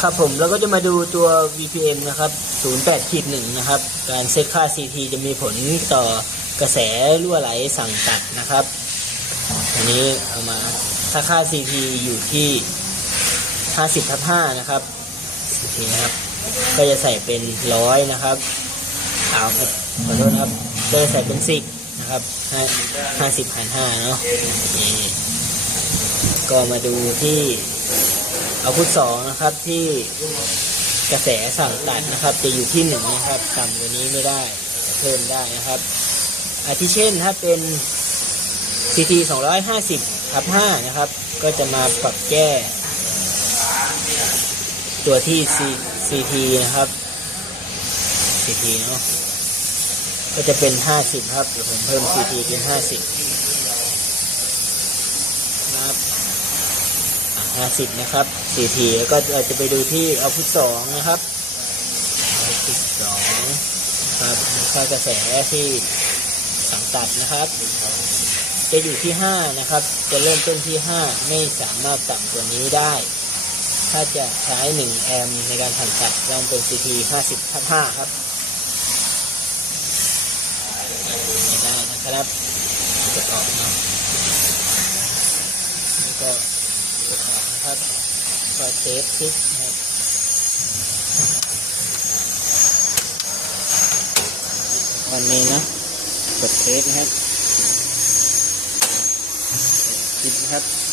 ครับผมแล้วก็จะมาดูตัว VPM นะครับ 08ขีดหนึ่งนะครับ การเซตค่า CT จะมีผลต่อกระแสรั่วไหลสั่งตัดนะครับ อันนี้เอามาถ้าค่า CT อยู่ที่ 50ทับ5นะครับ CT นะครับ ก็จะใส่เป็นร้อยนะครับเอาขอโทษนะครับก็จะใส่เป็นสิบนะครับห้าห้าสิบพันห้าเนาะก็มาดูที่ อาพุทสองนะครับที่กระแสสั่งตัดนะครับ จะอยู่ที่หนึ่งนะครับต่ำกว่านี้ไม่ได้เพิ่มได้นะครับ อาทิเช่นถ้าเป็น CT 250ทับ5นะครับ ก็จะมาปรับแก้ ตัวที่ C CT นะครับ CT เนาะก็จะเป็น 50 ครับเดี๋ยวผมเพิ่ม CT เป็น 50นะครับอะ 50 นะครับ CT แล้วก็เราจะไปดูที่เอาพุทสองนะครับเอาพุทสองครับค่ากระแสที่สังตัดนะครับ จะอยู่ที่ 5 นะครับ จะเริ่มต้นที่ 5 ไม่สามารถต่ำกว่านี้ได้ ถ้าจะใช้ 1 แอมป์ในการสั่งตัดต้องเป็น CT 50ทับ5ครับได้นะครับจะออกนะก็ จะออกนะครับก็เซฟซิกนะครับวันนี้นะกดเซฟนะครับปิดนะครับ